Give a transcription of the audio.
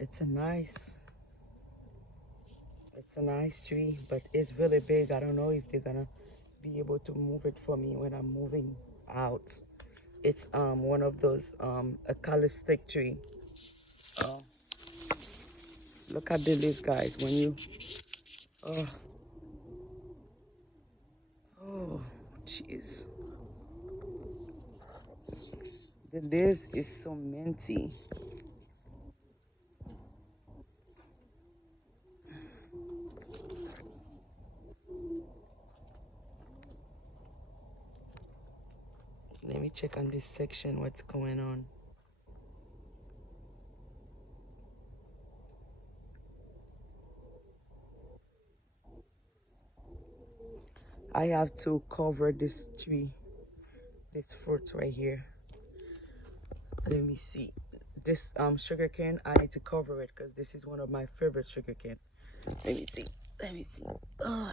It's a nice tree, but it's really big. I don't know if they're gonna be able to move it for me when I'm moving out. It's one of those eucalyptus tree. Oh, look at the leaves, guys. When you oh oh jeez, the leaves is so minty. Let me check on this section what's going on. I have to cover this tree, this fruit right here. Let me see. This sugar cane, I need to cover it because this is one of my favorite sugar cane. Let me see. Let me see. Oh,